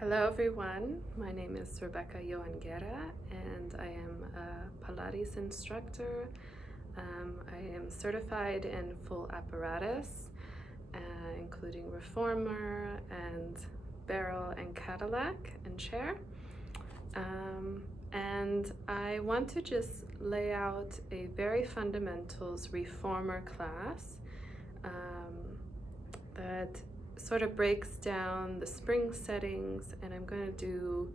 Hello everyone, my name is Rebekah JoAnn, and I am a Pilates instructor. I am certified in full apparatus, including reformer and barrel and Cadillac and chair. And I want to just lay out a very fundamentals reformer class that sort of breaks down the spring settings, and I'm going to do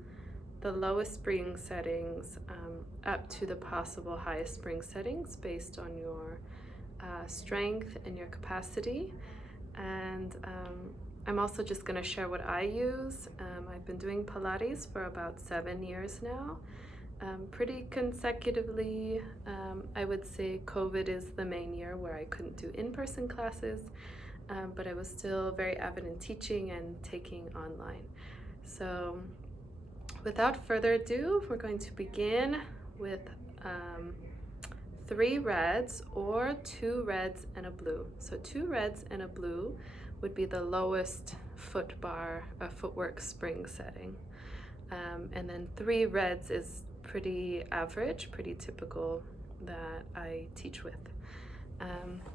the lowest spring settings up to the possible highest spring settings based on your strength and your capacity. And I'm also just going to share what I use. I've been doing Pilates for about 7 years now, pretty consecutively. I would say COVID is the main year where I couldn't do in-person classes. But I was still very avid in teaching and taking online. So without further ado, we're going to begin with 3 reds or 2 reds and a blue. So 2 reds and a blue would be the lowest footwork spring setting. And then 3 reds is pretty average, pretty typical that I teach with.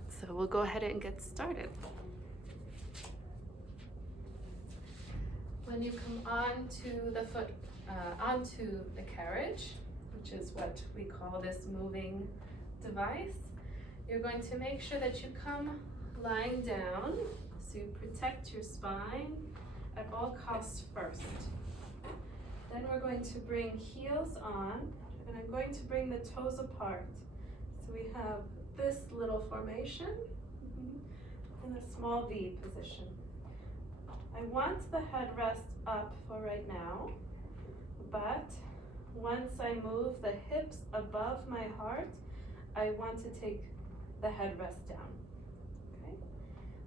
So we'll go ahead and get started. When you come onto the carriage, which is what we call this moving device, you're going to make sure that you come lying down, so you protect your spine at all costs first. Then we're going to bring heels on, and I'm going to bring the toes apart. So we have this little formation in a small V position. I want the headrest up for right now, but once I move the hips above my heart, I want to take the headrest down. Okay?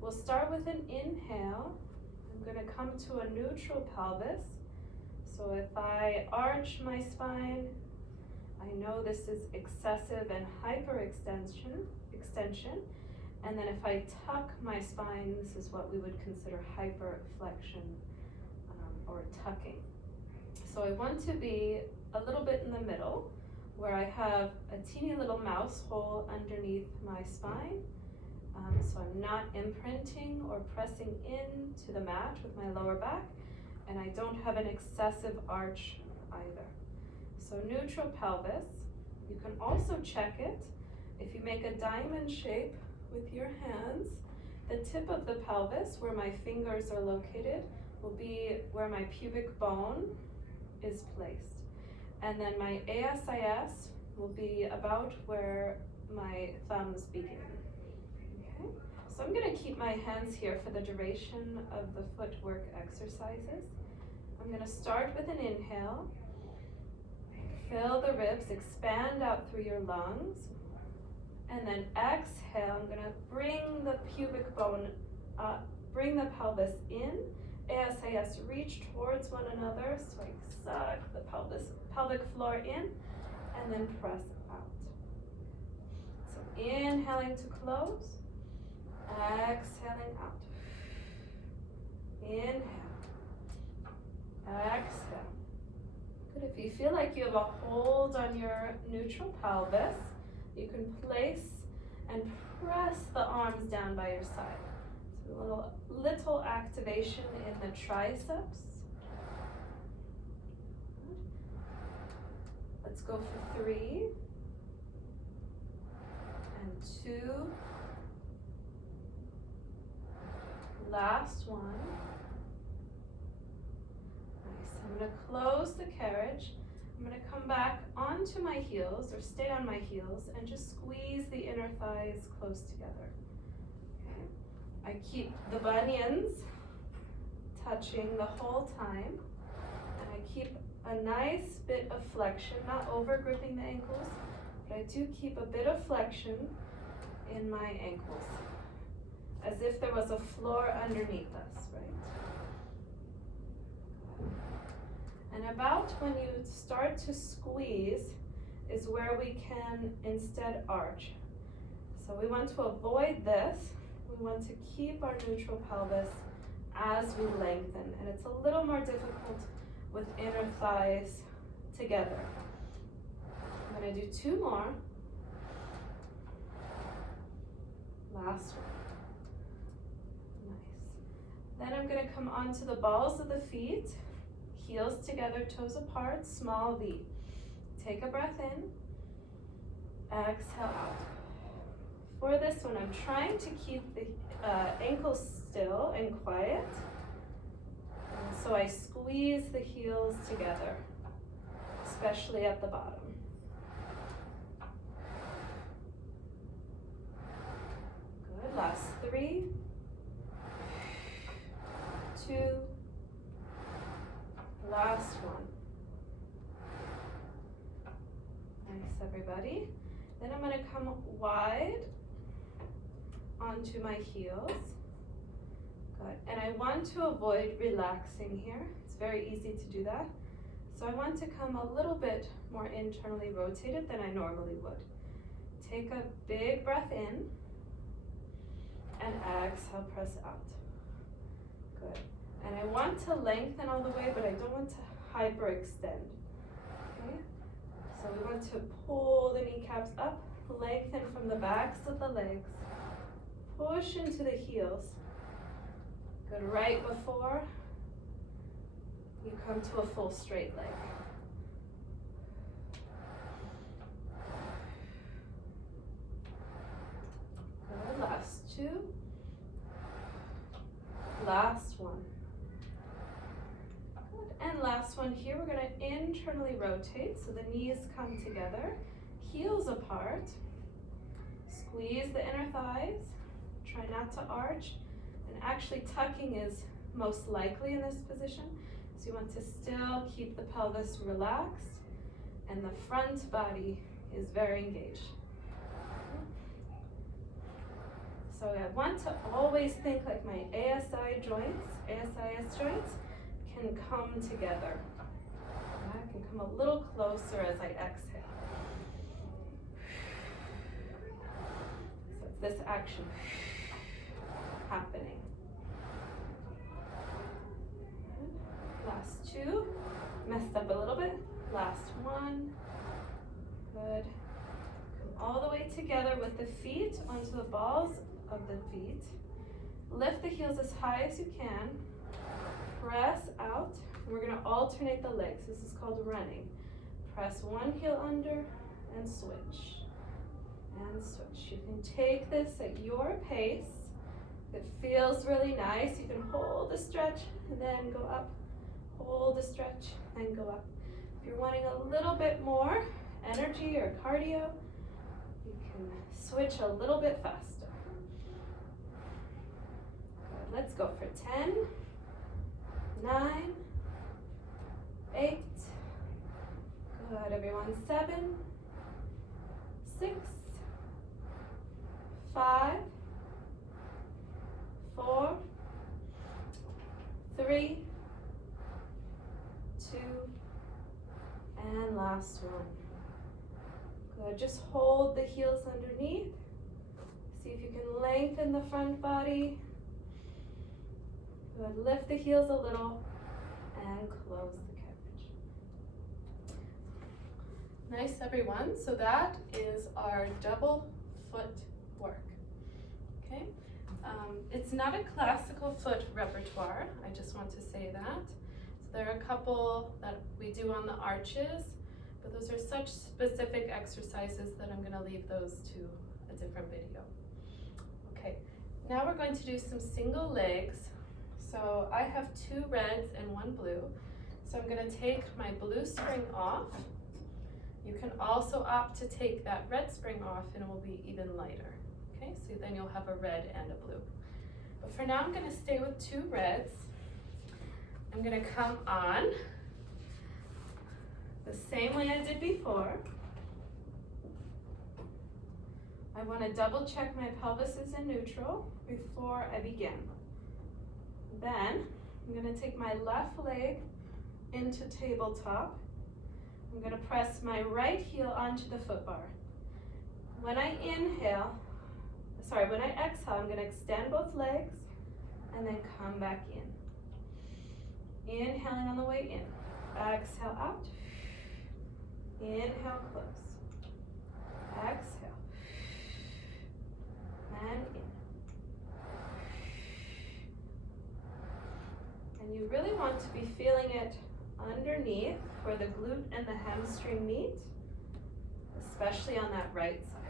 We'll start with an inhale. I'm going to come to a neutral pelvis. So if I arch my spine, I know this is excessive and hyperextension. And then if I tuck my spine, this is what we would consider hyperflexion or tucking. So I want to be a little bit in the middle, where I have a teeny little mouse hole underneath my spine. So I'm not imprinting or pressing into the mat with my lower back, and I don't have an excessive arch either. So neutral pelvis. You can also check it. If you make a diamond shape with your hands, the tip of the pelvis, where my fingers are located, will be where my pubic bone is placed. And then my ASIS will be about where my thumbs begin. Okay? So I'm going to keep my hands here for the duration of the footwork exercises. I'm going to start with an inhale. Fill the ribs, expand out through your lungs. And then exhale, I'm going to bring the pubic bone up, bring the pelvis in. ASIS, reach towards one another, so I suck the pelvic floor in, and then press out. So inhaling to close, exhaling out. Inhale, exhale. Good. If you feel like you have a hold on your neutral pelvis, you can place and press the arms down by your side. So a little activation in the triceps. Let's go for 3 and 2. Last one. Nice. I'm going to close the carriage. I'm going to come back onto my heels, or stay on my heels, and just squeeze the inner thighs close together. Okay. I keep the bunions touching the whole time, and I keep a nice bit of flexion, not over gripping the ankles, but I do keep a bit of flexion in my ankles, as if there was a floor underneath us, right? And about when you start to squeeze is where we can instead arch. So we want to avoid this. We want to keep our neutral pelvis as we lengthen. And it's a little more difficult with inner thighs together. I'm going to do 2 more. Last one. Nice. Then I'm going to come onto the balls of the feet, heels together, toes apart, small V. Take a breath in, exhale out. For this one, I'm trying to keep the ankles still and quiet. And so I squeeze the heels together, especially at the bottom. Good, last 3, 2, last one. Nice, everybody. Then I'm going to come wide onto my heels. Good. And I want to avoid relaxing here. It's very easy to do that. So I want to come a little bit more internally rotated than I normally would. Take a big breath in and exhale, press out. Good. And I want to lengthen all the way, but I don't want to hyperextend. Okay? So we want to pull the kneecaps up, lengthen from the backs of the legs, push into the heels. Good, right before you come to a full straight leg. Good, last 2. Last one. And last one here, we're going to internally rotate, so the knees come together, heels apart, squeeze the inner thighs, try not to arch, and actually tucking is most likely in this position, so you want to still keep the pelvis relaxed, and the front body is very engaged. So I want to always think like my ASIS joints can come together. I can come a little closer as I exhale. So it's this action happening. Last 2. Messed up a little bit. Last 1. Good. Come all the way together with the feet onto the balls of the feet. Lift the heels as high as you can. Press out. We're going to alternate the legs. This is called running. Press one heel under and switch. And switch. You can take this at your pace. If it feels really nice, you can hold the stretch and then go up. Hold the stretch and go up. If you're wanting a little bit more energy or cardio, you can switch a little bit faster. Good. Let's go for 10. 9, 8, good, everyone, 7, 6, 5, 4, 3, 2, and last one. Good, just hold the heels underneath. See if you can lengthen the front body. Good. Lift the heels a little and close the carriage. Nice, everyone. So that is our double foot work. Okay. It's not a classical foot repertoire. I just want to say that. So there are a couple that we do on the arches, but those are such specific exercises that I'm going to leave those to a different video. Okay. Now we're going to do some single legs. So I have 2 reds and 1 blue. So I'm going to take my blue spring off. You can also opt to take that red spring off and it will be even lighter. Okay, so then you'll have a red and a blue. But for now I'm going to stay with 2 reds. I'm going to come on the same way I did before. I want to double check my pelvis is in neutral before I begin. Then I'm going to take my left leg into tabletop. I'm going to press my right heel onto the foot bar. When I exhale, I'm going to extend both legs and then come back in. Inhaling on the way in. Exhale out. Inhale, close. Exhale. And in. And you really want to be feeling it underneath where the glute and the hamstring meet, especially on that right side.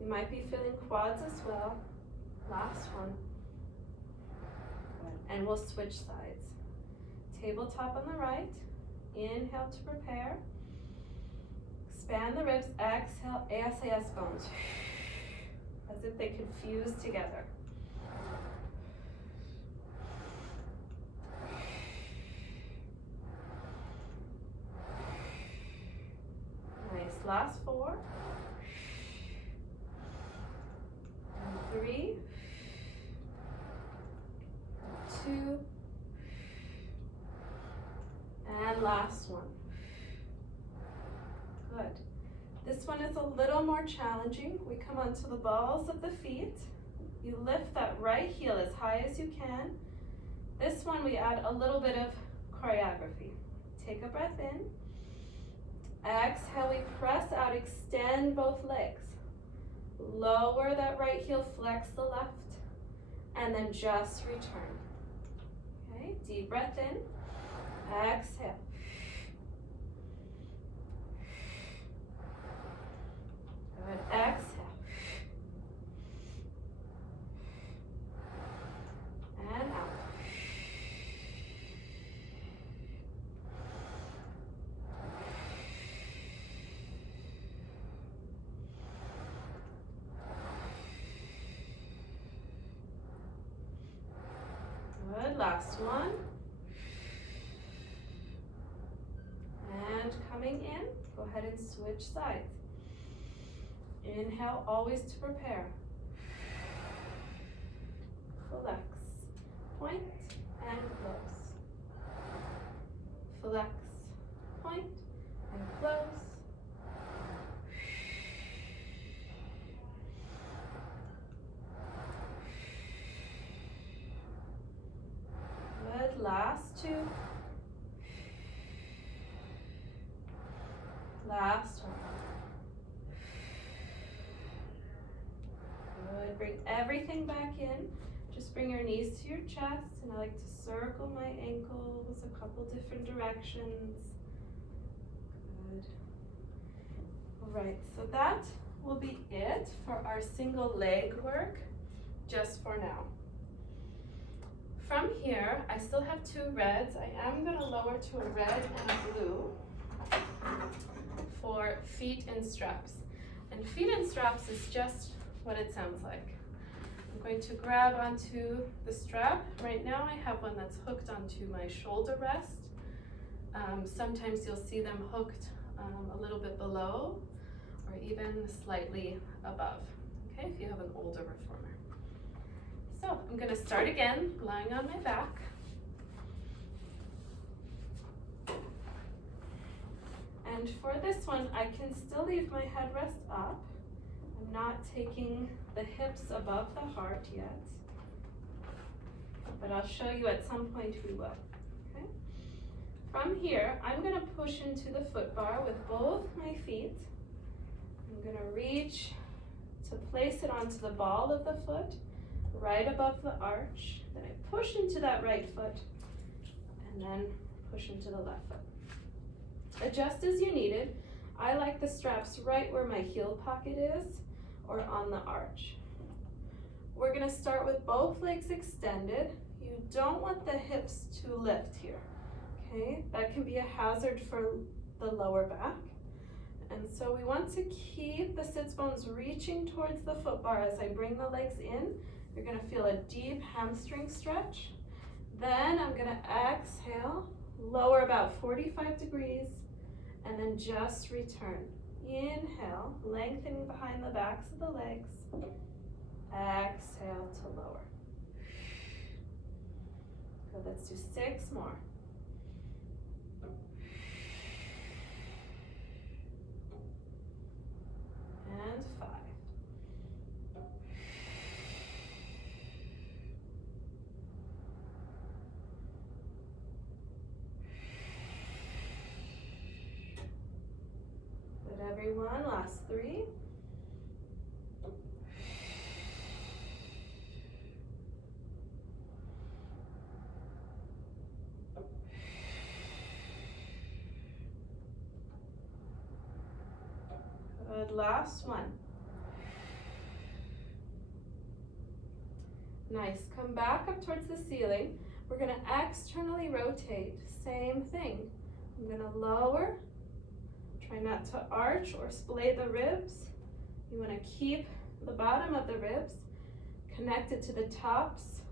You might be feeling quads as well. Last one. Good. And we'll switch sides. Tabletop on the right. Inhale to prepare. Expand the ribs. Exhale, SAS bones. As if they could fuse together. Nice. Last 4. 3, 2, and last one. Good. This one is a little more challenging. We come onto the balls of the feet. You lift that right heel as high as you can. This one we add a little bit of choreography. Take a breath in. Exhale, we press out, extend both legs. Lower that right heel, flex the left, and then just return. Okay, deep breath in. Exhale. Good, exhale. And out. Good, last one. And coming in, go ahead and switch sides. Inhale, always to prepare. Flex, point, and close. Flex, point, and close. Good, last 2. Last one. Good, bring everything back in. Just bring your knees to your chest, and I like to circle my ankles a couple different directions. Good. All right, so that will be it for our single leg work, just for now. From here, I still have 2 reds. I am going to lower to a red and blue for feet in straps. And feet in straps is just what it sounds like. I'm going to grab onto the strap. Right now I have one that's hooked onto my shoulder rest. Sometimes you'll see them hooked a little bit below or even slightly above, okay, if you have an older reformer. So I'm going to start again, lying on my back. And for this one, I can still leave my headrest up. I'm not taking the hips above the heart yet, but I'll show you at some point we will. Okay? From here, I'm going to push into the foot bar with both my feet. I'm going to reach to place it onto the ball of the foot, right above the arch. Then I push into that right foot, and then push into the left foot. Adjust as you need it. I like the straps right where my heel pocket is, or on the arch. We're going to start with both legs extended. You don't want the hips to lift here, okay? That can be a hazard for the lower back. And so we want to keep the sits bones reaching towards the foot bar as I bring the legs in. You're going to feel a deep hamstring stretch. Then I'm going to exhale, lower about 45 degrees, and then just return. Inhale, lengthening behind the backs of the legs. Exhale to lower. Good, let's do 6 more. And 5. one, last 3. Good, last one. Nice, come back up towards the ceiling. We're gonna externally rotate, same thing. I'm gonna lower, try not to arch or splay the ribs. You wanna keep the bottom of the ribs connected to the tops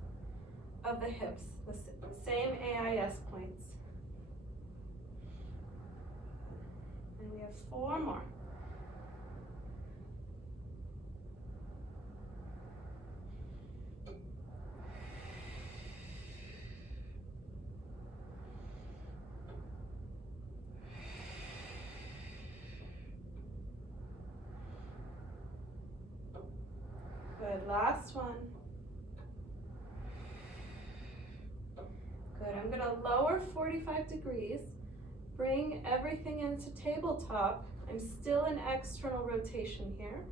of the hips, the same AIS points. And we have 4 more. Good, last one. Good, I'm gonna lower 45 degrees, bring everything into tabletop. I'm still in external rotation here.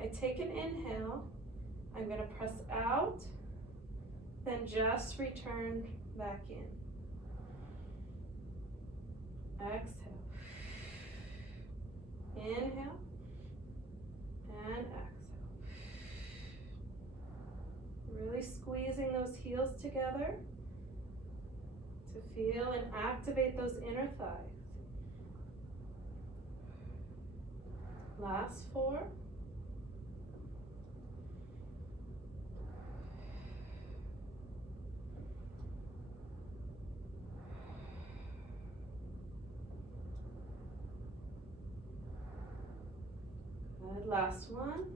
I take an inhale, I'm gonna press out, then just return back in. Exhale. Inhale, and exhale. Really squeezing those heels together to feel and activate those inner thighs. Last 4. Good, last one.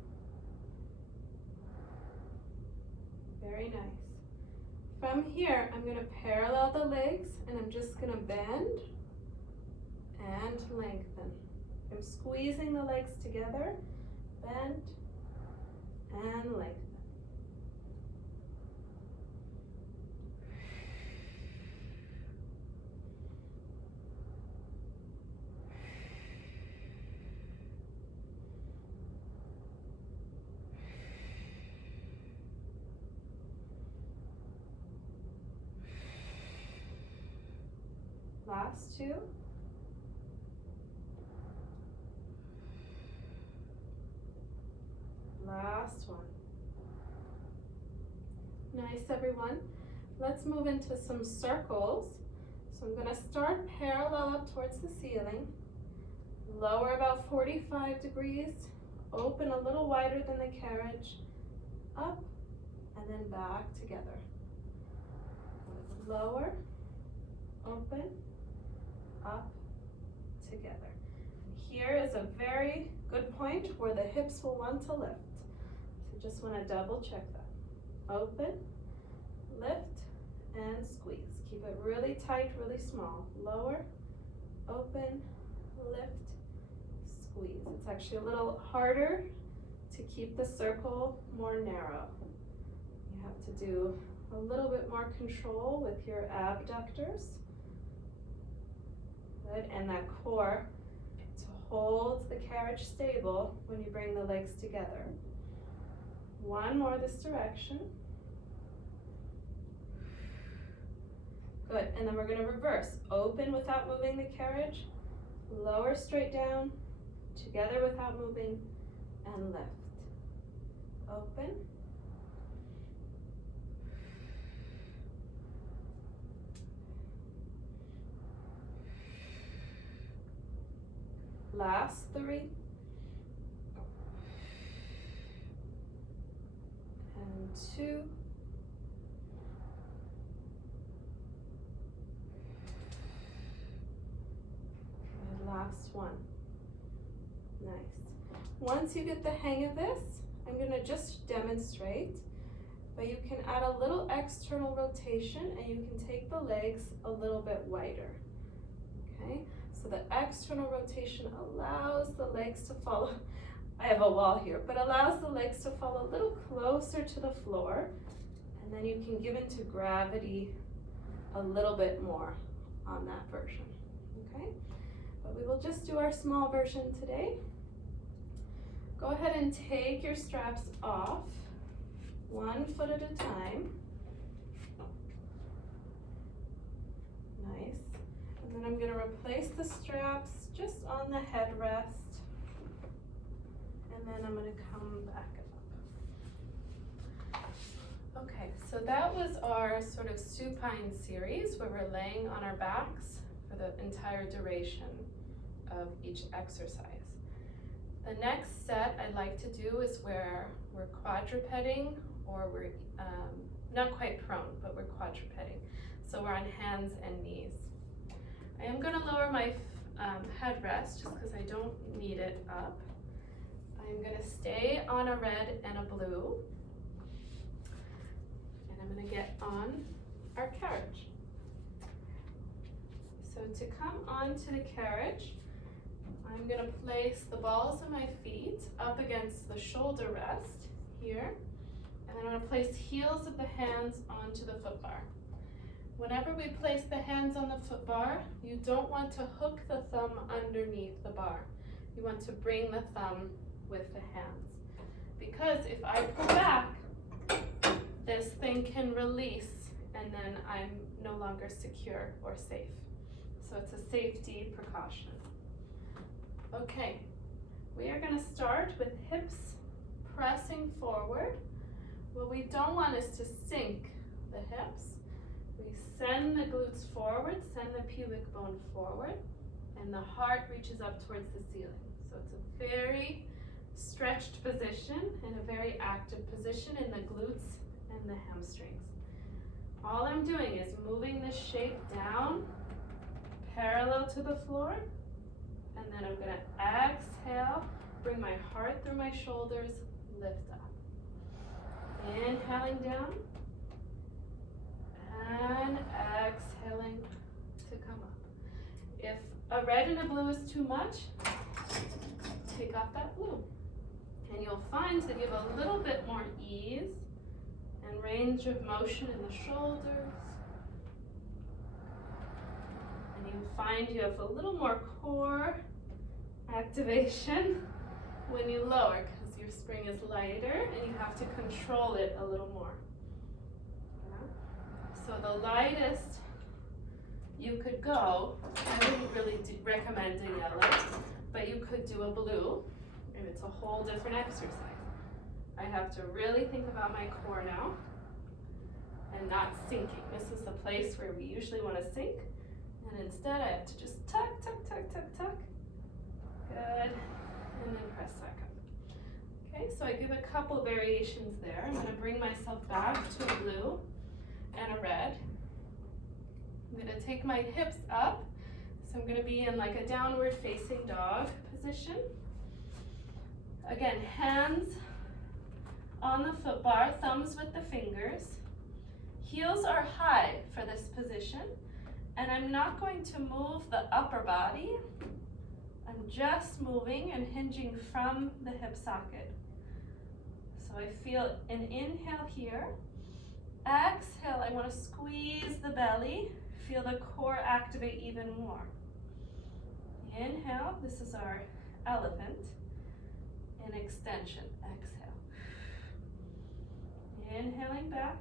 Very nice. From here, I'm going to parallel the legs and I'm just going to bend and lengthen. I'm squeezing the legs together, bend and lengthen. Last 2. Last one. Nice, everyone. Let's move into some circles. So I'm going to start parallel up towards the ceiling, lower about 45 degrees, open a little wider than the carriage, up, and then back together. Lower, open, up, together. Here is a very good point where the hips will want to lift. So just want to double check that. Open, lift, and squeeze. Keep it really tight, really small. Lower, open, lift, squeeze. It's actually a little harder to keep the circle more narrow. You have to do a little bit more control with your abductors. Good, and that core to hold the carriage stable when you bring the legs together. One more this direction. Good, and then we're going to reverse. Open without moving the carriage, lower straight down, together without moving, and lift. Open. Last 3. And 2. And last 1. Nice. Once you get the hang of this, I'm going to just demonstrate, but you can add a little external rotation and you can take the legs a little bit wider. Okay? So the external rotation allows the legs to fall, I have a wall here, but allows the legs to fall a little closer to the floor, and then you can give into gravity a little bit more on that version, okay? But we will just do our small version today. Go ahead and take your straps off, 1 foot at a time. Nice. And then I'm going to replace the straps just on the headrest. And then I'm going to come back up. Okay, so that was our sort of supine series where we're laying on our backs for the entire duration of each exercise. The next set I'd like to do is where we're quadrupeding, or we're not quite prone, but we're quadrupeding. So we're on hands and knees. I am going to lower my headrest just because I don't need it up. I'm going to stay on a red and a blue. And I'm going to get on our carriage. So to come onto the carriage, I'm going to place the balls of my feet up against the shoulder rest here, and then I'm going to place heels of the hands onto the foot bar. Whenever we place the hands on the foot bar, you don't want to hook the thumb underneath the bar. You want to bring the thumb with the hands. Because if I pull back, this thing can release, and then I'm no longer secure or safe. So it's a safety precaution. Okay, we are going to start with hips pressing forward. What we don't want is to sink the hips. We send the glutes forward, send the pubic bone forward, and the heart reaches up towards the ceiling. So it's a very stretched position and a very active position in the glutes and the hamstrings. All I'm doing is moving the shape down, parallel to the floor, and then I'm going to exhale, bring my heart through my shoulders, lift up. Inhaling down, and exhaling to come up. If a red and a blue is too much, take off that blue. And you'll find that you have a little bit more ease and range of motion in the shoulders. And you'll find you have a little more core activation when you lower, because your spring is lighter and you have to control it a little more. So the lightest you could go, I wouldn't really recommend a yellow, but you could do a blue, and it's a whole different exercise. I have to really think about my core now and not sinking. This is the place where we usually want to sink, and instead I have to just tuck, tuck, tuck, tuck, tuck. Good, and then press back up. Okay, so I give a couple variations there. I'm going to bring myself back to a blue and a red. I'm going to take my hips up, so I'm going to be in like a downward facing dog position. Again, hands on the foot bar, thumbs with the fingers. Heels are high for this position, and I'm not going to move the upper body. I'm just moving and hinging from the hip socket. So I feel an inhale here. Exhale, I want to squeeze the belly. Feel the core activate even more. Inhale, this is our elephant. In extension, exhale. Inhaling back.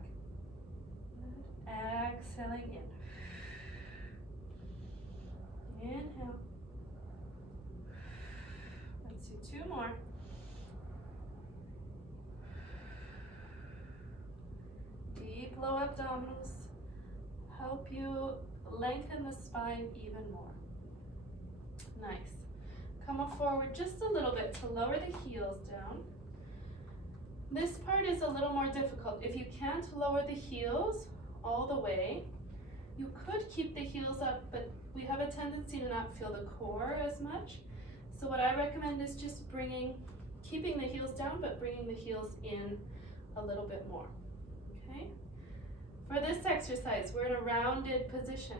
Exhaling in. Inhale. Let's do 2 more. Deep low abdominals help you lengthen the spine even more. Nice. Come up forward just a little bit to lower the heels down. This part is a little more difficult. If you can't lower the heels all the way, you could keep the heels up, but we have a tendency to not feel the core as much. So what I recommend is just keeping the heels down, but bringing the heels in a little bit more, okay? For this exercise, we're in a rounded position.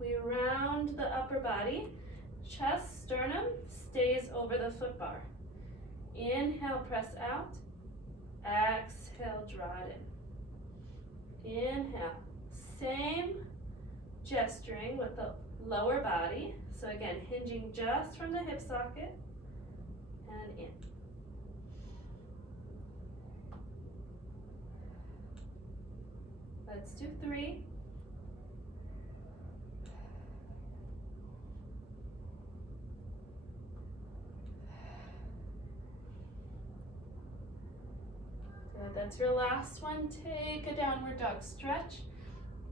We round the upper body, chest, sternum stays over the foot bar. Inhale, press out. Exhale, draw it in. Inhale, same gesturing with the lower body. So again, hinging just from the hip socket and in. Let's do 3. Good, that's your last one. Take a downward dog stretch,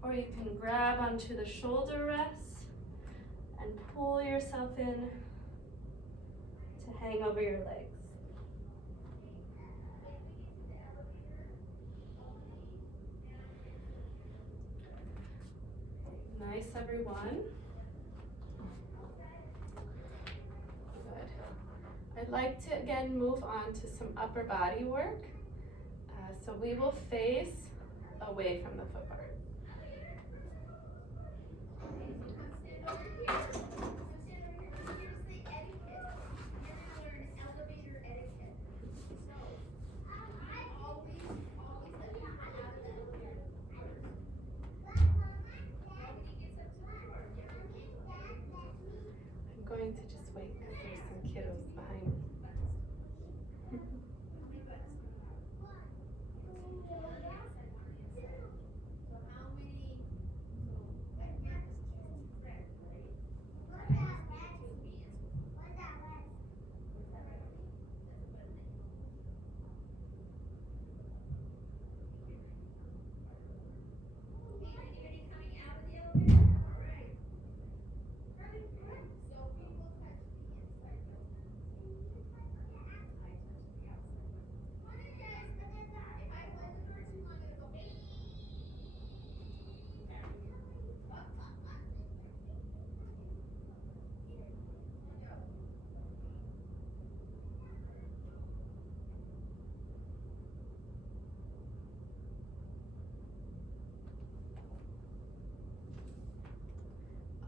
or you can grab onto the shoulder rests and pull yourself in to hang over your legs. Nice, everyone. Good. I'd like to again move on to some upper body work. So we will face away from the foot part. I'm going to just wait because there's some kiddos behind me.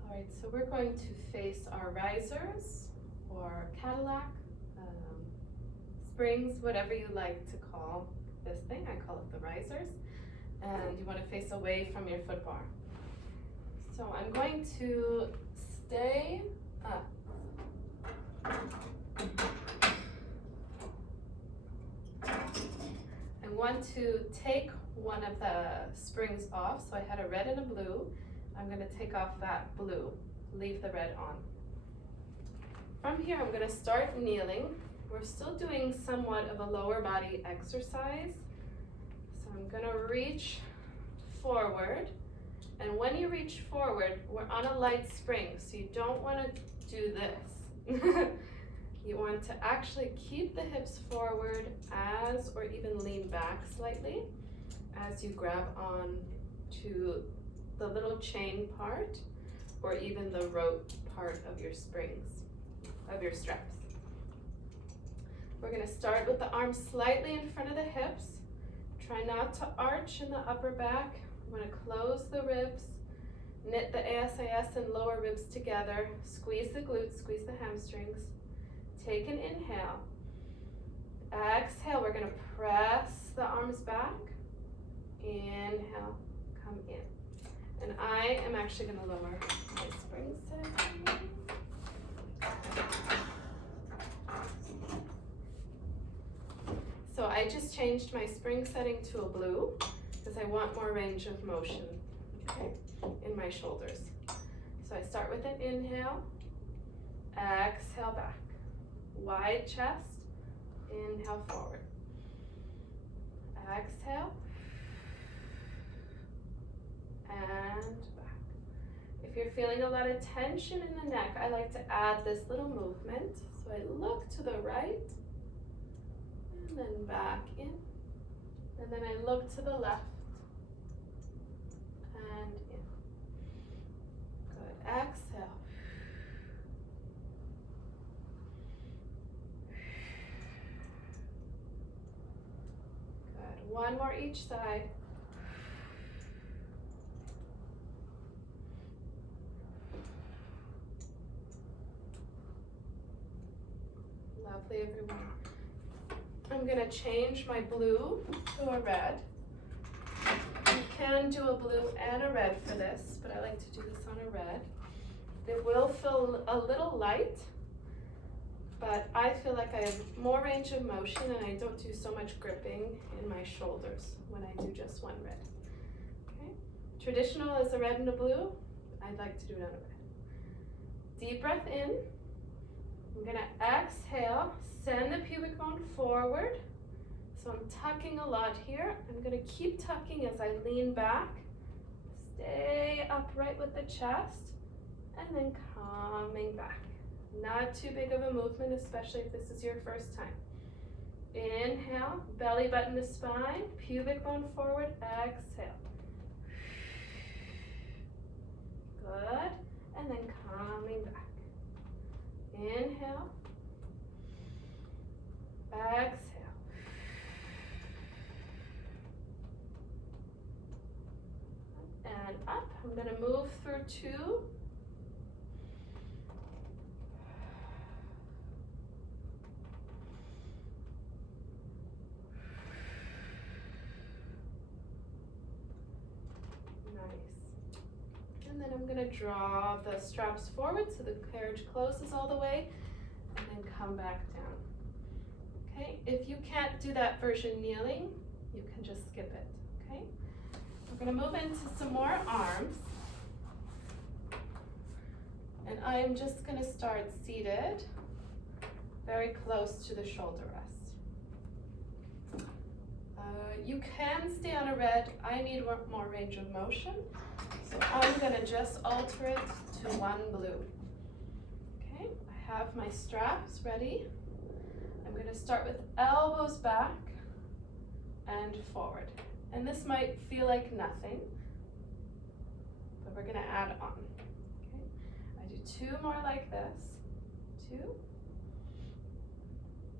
Alright, so we're going to face our risers or Cadillac, springs, whatever you like to call this thing. I call it the risers. And you want to face away from your foot bar. So I'm going to stay up. I want to take one of the springs off. So I had a red and a blue. I'm going to take off that blue, leave the red on. From here, I'm going to start kneeling. We're still doing somewhat of a lower body exercise. So I'm going to reach forward. And when you reach forward, we're on a light spring, so you don't want to do this. You want to actually keep the hips forward as, or even lean back slightly as you grab on to the little chain part, or even the rope part of your springs, of your straps. We're going to start with the arms slightly in front of the hips. Try not to arch in the upper back. I'm going to close the ribs, knit the ASIS and lower ribs together, squeeze the glutes, squeeze the hamstrings. Take an inhale. Exhale, we're going to press the arms back. Inhale, come in. And I am actually going to lower my spring setting. So I just changed my spring setting to a blue because I want more range of motion, okay, in my shoulders. So I start with an inhale, exhale back, wide chest, inhale forward, exhale, and back. If you're feeling a lot of tension in the neck, I like to add this little movement. So I look to the right, and then back in, and then I look to the left, and in. Good, exhale. Good, one more each side. Lovely, everyone. I'm going to change my blue to a red. You can do a blue and a red for this, but I like to do this on a red. It will feel a little light, but I feel like I have more range of motion and I don't do so much gripping in my shoulders when I do just one red. Okay? Traditional is a red and a blue. I'd like to do it on a red. Deep breath in. I'm gonna exhale, send the pubic bone forward. So I'm tucking a lot here. I'm gonna keep tucking as I lean back. Stay upright with the chest, and then coming back. Not too big of a movement, especially if this is your first time. Inhale, belly button to spine, pubic bone forward, exhale. Good, and then coming back. Inhale, exhale. And up. I'm going to move through 2. Nice. And then I'm going to draw the straps forward so the carriage closes all the way, and then come back down. Okay, if you can't do that version kneeling, you can just skip it. Okay. We're going to move into some more arms, and I am just going to start seated, very close to the shoulder rest. You can stay on a red. I need more range of motion, so I'm going to just alter it to 1 blue. Okay, I have my straps ready. I'm going to start with elbows back and forward. And this might feel like nothing, but we're going to add on. Okay? I do 2 more like this. 2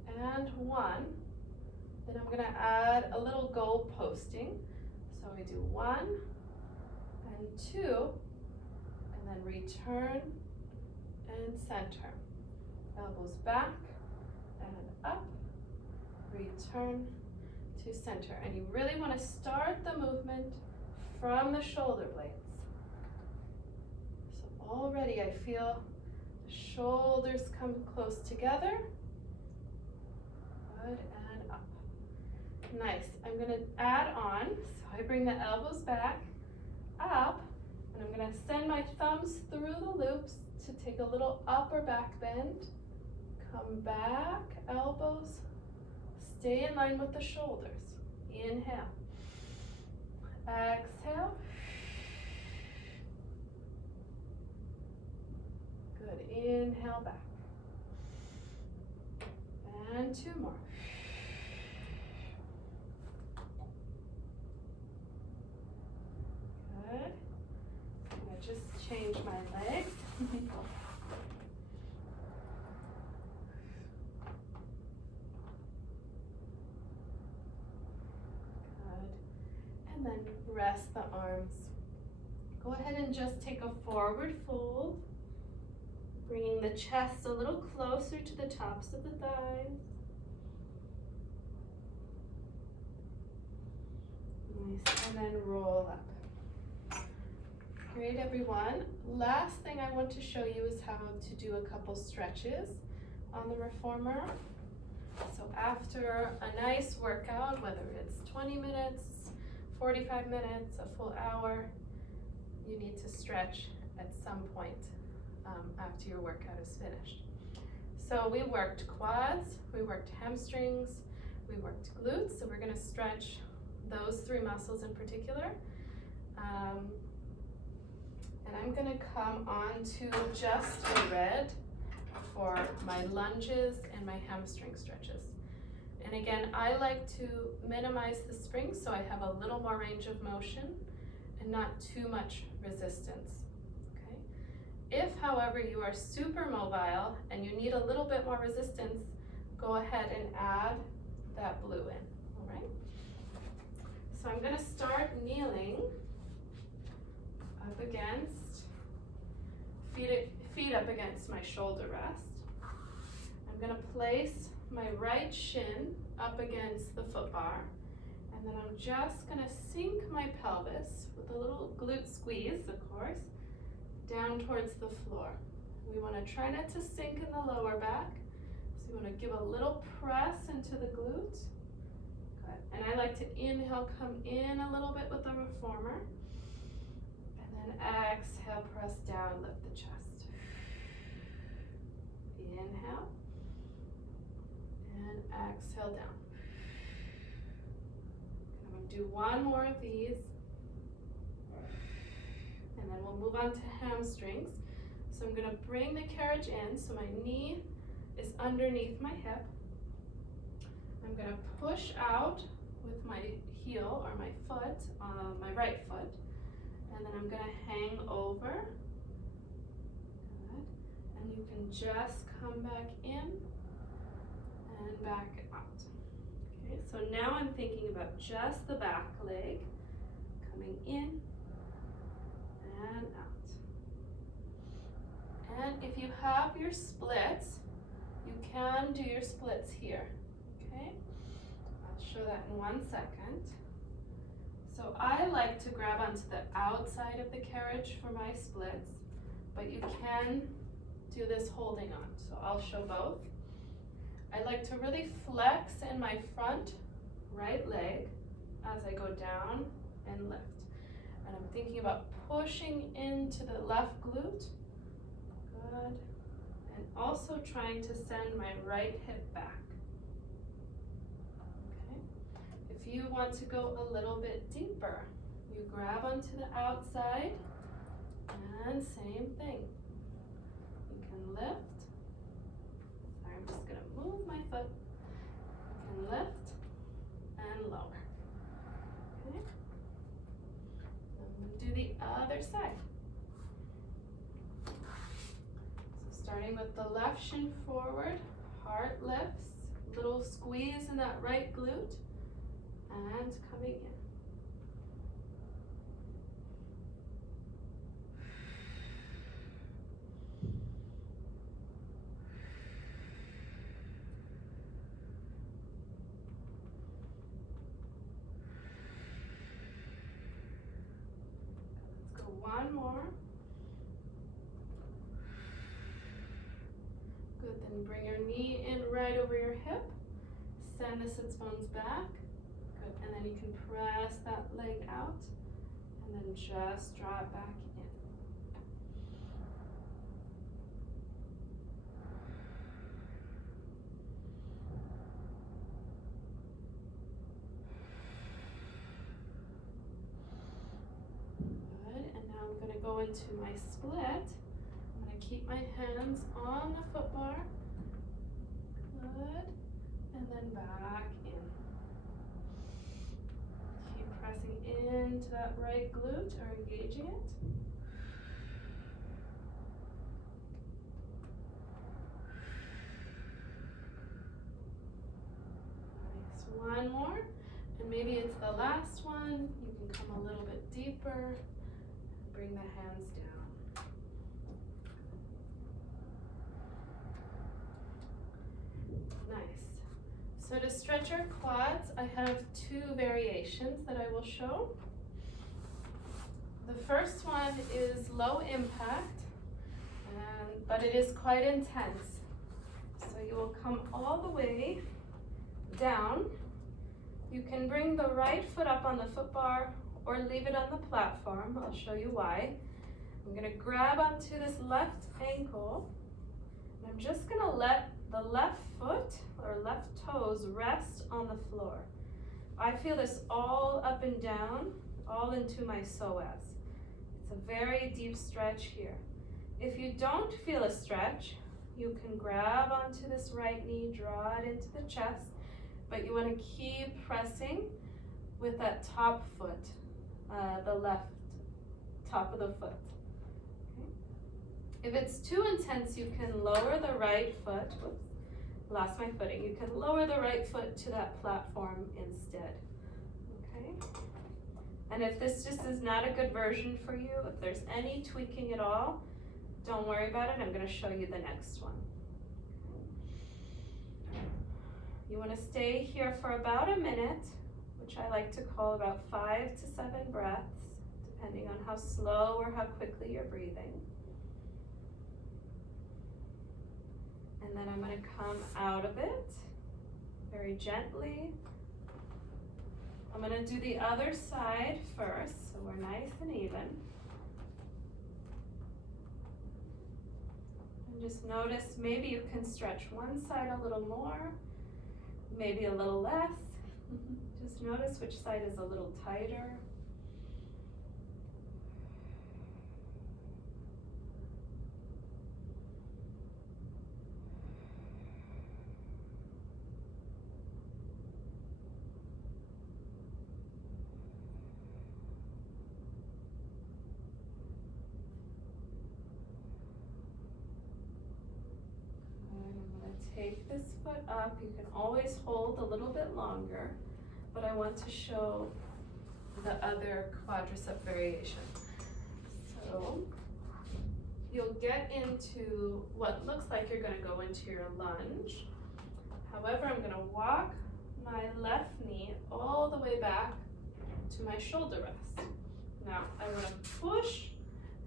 and 1. Then I'm going to add a little goal posting. So we do 1 and 2, and then return and center. Elbows back and up, return to center. And you really want to start the movement from the shoulder blades. So already I feel the shoulders come close together. Good, and up. Nice. I'm going to add on. So I bring the elbows back, up, and I'm going to send my thumbs through the loops to take a little upper back bend. Come back, elbows. Stay in line with the shoulders. Inhale. Exhale. Good. Inhale back. And 2 more. Good. I'm going to just change my legs. And then rest the arms. Go ahead and just take a forward fold, bringing the chest a little closer to the tops of the thighs. Nice, and then roll up. Great, everyone. Last thing I want to show you is how to do a couple stretches on the reformer. So after a nice workout, whether it's 20 minutes, 45 minutes, a full hour, you need to stretch at some point after your workout is finished. So we worked quads, we worked hamstrings, we worked glutes, so we're going to stretch those 3 muscles in particular. And I'm going to come on to just the red for my lunges and my hamstring stretches. And again, I like to minimize the spring so I have a little more range of motion and not too much resistance. Okay? If, however, you are super mobile and you need a little bit more resistance, go ahead and add that blue in. All right? So I'm going to start kneeling up against, feet up against my shoulder rest. I'm going to place my right shin up against the foot bar, and then I'm just going to sink my pelvis with a little glute squeeze, of course, down towards the floor. We want to try not to sink in the lower back, so you want to give a little press into the glute. Good. And I like to inhale, come in a little bit with the reformer, And exhale, press down, lift the chest. Inhale. And exhale down. I'm going to do one more of these. And then we'll move on to hamstrings. So I'm going to bring the carriage in so my knee is underneath my hip. I'm going to push out with my heel or my foot, my right foot. And then I'm going to hang over. Good. And you can just come back in and back out. Okay, so now I'm thinking about just the back leg coming in and out. And if you have your splits, you can do your splits here. Okay, I'll show that in 1 second. So I like to grab onto the outside of the carriage for my splits, but you can do this holding on. So I'll show both. I like to really flex in my front right leg as I go down and lift. And I'm thinking about pushing into the left glute. Good. And also trying to send my right hip back. Okay. If you want to go a little bit deeper, you grab onto the outside and same thing. You can lift. Sorry, I'm just going to move my foot. You can lift and lower. Okay. I'm going to do the other side. So starting with the left shin forward, heart lifts, little squeeze in that right glute, and coming in. One more. Good, then bring your knee in right over your hip. Send the sits bones back. Good, and then you can press that leg out and then just draw it back in. I'm going to go into my split. I'm going to keep my hands on the foot bar. Good. And then back in. Keep pressing into that right glute or engaging it. Nice. One more. And maybe it's the last one. You can come a little bit deeper. Bring the hands down. Nice. So to stretch our quads, I have two variations that I will show. The first one is low impact, but it is quite intense. So you will come all the way down. You can bring the right foot up on the foot bar or leave it on the platform. I'll show you why. I'm going to grab onto this left ankle, and I'm just going to let the left foot or left toes rest on the floor. I feel this all up and down, all into my psoas. It's a very deep stretch here. If you don't feel a stretch, you can grab onto this right knee, draw it into the chest, but you want to keep pressing with that top foot. The left top of the foot. Okay. If it's too intense, you can lower the right foot. Whoops, lost my footing. You can lower the right foot to that platform instead. Okay. And if this just is not a good version for you, if there's any tweaking at all, don't worry about it. I'm going to show you the next one. You want to stay here for about a minute, which I like to call about 5 to 7 breaths, depending on how slow or how quickly you're breathing. And then I'm going to come out of it very gently. I'm going to do the other side first, so we're nice and even. Just notice, maybe you can stretch one side a little more, maybe a little less. Just notice which side is a little tighter. Take this foot up. You can always hold a little bit longer, but I want to show the other quadricep variation. So you'll get into what looks like you're going to go into your lunge. However, I'm going to walk my left knee all the way back to my shoulder rest. Now I want to push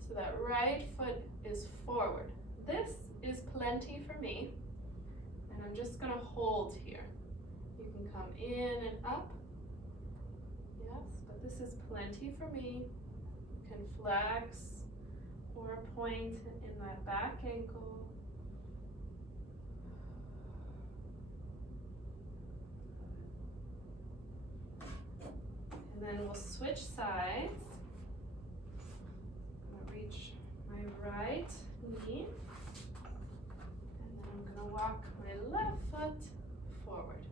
so that right foot is forward. This is plenty for me. And I'm just going to hold here. You can come in and up. Yes, but this is plenty for me. You can flex or point in that back ankle. And then we'll switch sides. I'm going to reach my right knee. And then I'm going to walk my left foot forward.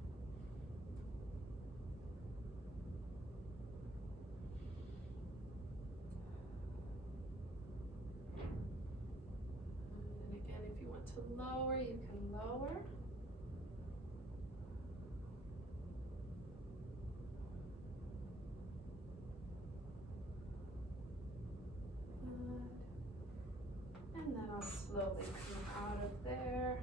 And again, if you want to lower, you can lower. And then I'll slowly come out of there.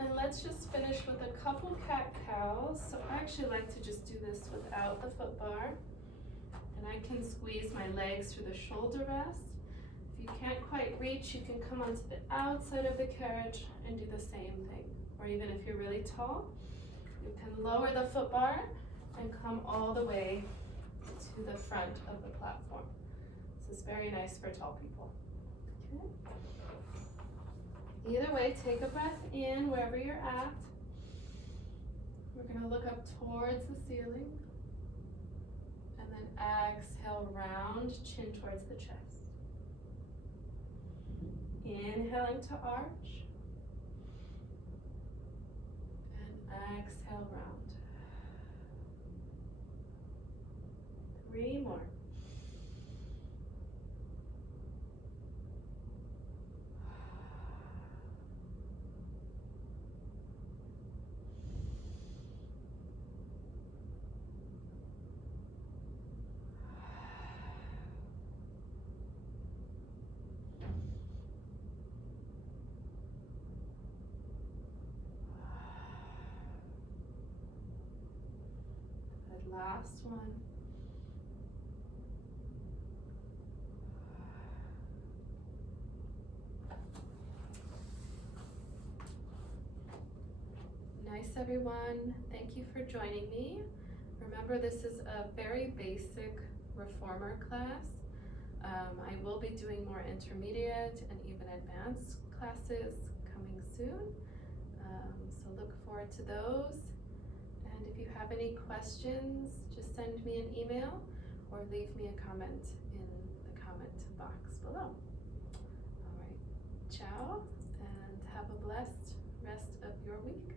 And let's just finish with a couple cat-cows. So I actually like to just do this without the foot bar. And I can squeeze my legs through the shoulder rest. If you can't quite reach, you can come onto the outside of the carriage and do the same thing. Or even if you're really tall, you can lower the foot bar and come all the way to the front of the platform. This is very nice for tall people. Okay. Either way, take a breath in wherever you're at. We're going to look up towards the ceiling. And then exhale, round chin towards the chest. Inhaling to arch. And exhale, round. 3 more. Last one. Nice, everyone. Thank you for joining me. Remember, this is a very basic reformer class. I will be doing more intermediate and even advanced classes coming soon. So look forward to those. And if you have any questions, just send me an email or leave me a comment in the comment box below. All right, ciao, and have a blessed rest of your week.